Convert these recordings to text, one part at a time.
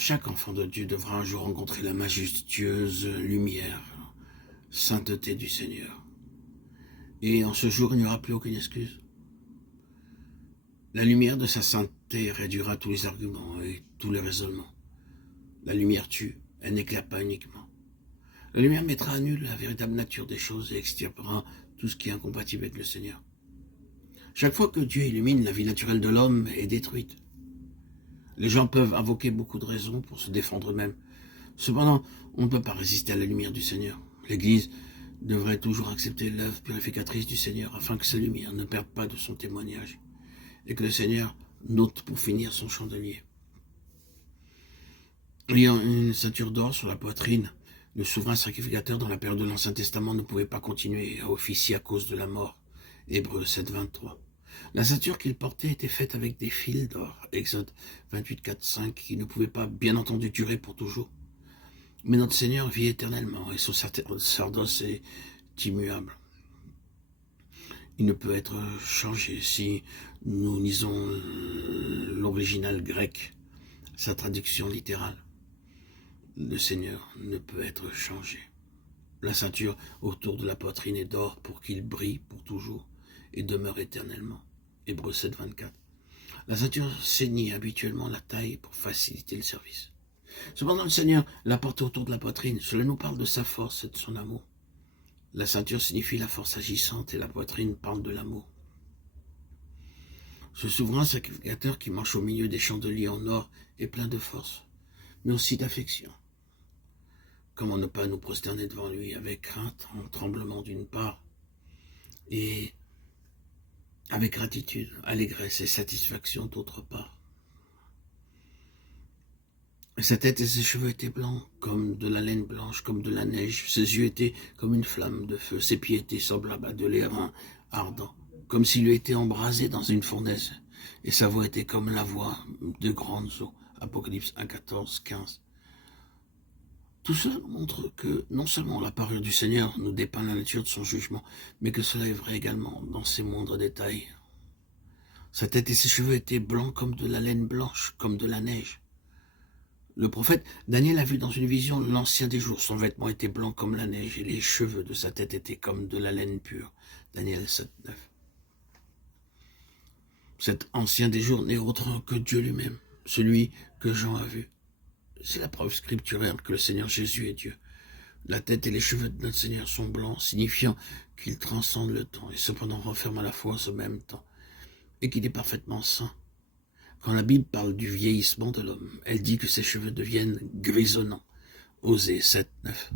Chaque enfant de Dieu devra un jour rencontrer la majestueuse lumière, sainteté du Seigneur. Et en ce jour, il n'y aura plus aucune excuse. La lumière de sa sainteté réduira tous les arguments et tous les raisonnements. La lumière tue, elle n'éclaire pas uniquement. La lumière mettra à nu la véritable nature des choses et extirpera tout ce qui est incompatible avec le Seigneur. Chaque fois que Dieu illumine, la vie naturelle de l'homme est détruite. Les gens peuvent invoquer beaucoup de raisons pour se défendre eux-mêmes. Cependant, on ne peut pas résister à la lumière du Seigneur. L'Église devrait toujours accepter l'œuvre purificatrice du Seigneur afin que sa lumière ne perde pas de son témoignage et que le Seigneur note pour finir son chandelier. Ayant une ceinture d'or sur la poitrine, le souverain sacrificateur dans la période de l'Ancien Testament ne pouvait pas continuer à officier à cause de la mort. Hébreux 7, 23. La ceinture qu'il portait était faite avec des fils d'or, Exode 28, 4, 5, qui ne pouvaient pas bien entendu durer pour toujours. Mais notre Seigneur vit éternellement et son sacerdoce est immuable. Il ne peut être changé si nous lisons l'original grec, sa traduction littérale. Le Seigneur ne peut être changé. La ceinture autour de la poitrine est d'or pour qu'il brille pour toujours et demeure éternellement. Hébreux 7, 24. La ceinture ceignit habituellement la taille pour faciliter le service. Cependant, le Seigneur la porte autour de la poitrine. Cela nous parle de sa force et de son amour. La ceinture signifie la force agissante et la poitrine parle de l'amour. Ce souverain sacrificateur qui marche au milieu des chandeliers en or est plein de force, mais aussi d'affection. Comment ne pas nous prosterner devant lui avec crainte, en tremblement d'une part, et avec gratitude, allégresse et satisfaction d'autre part. Sa tête et ses cheveux étaient blancs, comme de la laine blanche, comme de la neige. Ses yeux étaient comme une flamme de feu. Ses pieds étaient semblables à de l'airain ardent, comme s'il eût été embrasé dans une fournaise. Et sa voix était comme la voix de grandes eaux. Apocalypse 1, 14, 15. Tout cela nous montre que non seulement la parure du Seigneur nous dépeint la nature de son jugement, mais que cela est vrai également dans ses moindres détails. Sa tête et ses cheveux étaient blancs comme de la laine blanche, comme de la neige. Le prophète Daniel a vu dans une vision l'ancien des jours. Son vêtement était blanc comme la neige et les cheveux de sa tête étaient comme de la laine pure. Daniel 7, 9. Cet ancien des jours n'est autre que Dieu lui-même, celui que Jean a vu. C'est la preuve scripturaire que le Seigneur Jésus est Dieu. La tête et les cheveux de notre Seigneur sont blancs, signifiant qu'il transcende le temps et cependant renferme à la fois ce même temps, et qu'il est parfaitement saint. Quand la Bible parle du vieillissement de l'homme, elle dit que ses cheveux deviennent grisonnants. Osée 7, 9.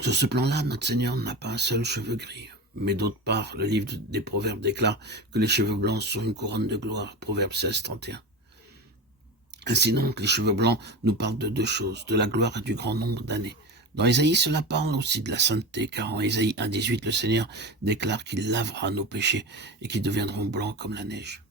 Sur ce plan-là, notre Seigneur n'a pas un seul cheveu gris. Mais d'autre part, le livre des Proverbes déclare que les cheveux blancs sont une couronne de gloire. Proverbe 16, 31. Ainsi donc, les cheveux blancs nous parlent de deux choses, de la gloire et du grand nombre d'années. Dans Ésaïe, cela parle aussi de la sainteté, car en Ésaïe 1, 18, le Seigneur déclare qu'il lavera nos péchés et qu'ils deviendront blancs comme la neige.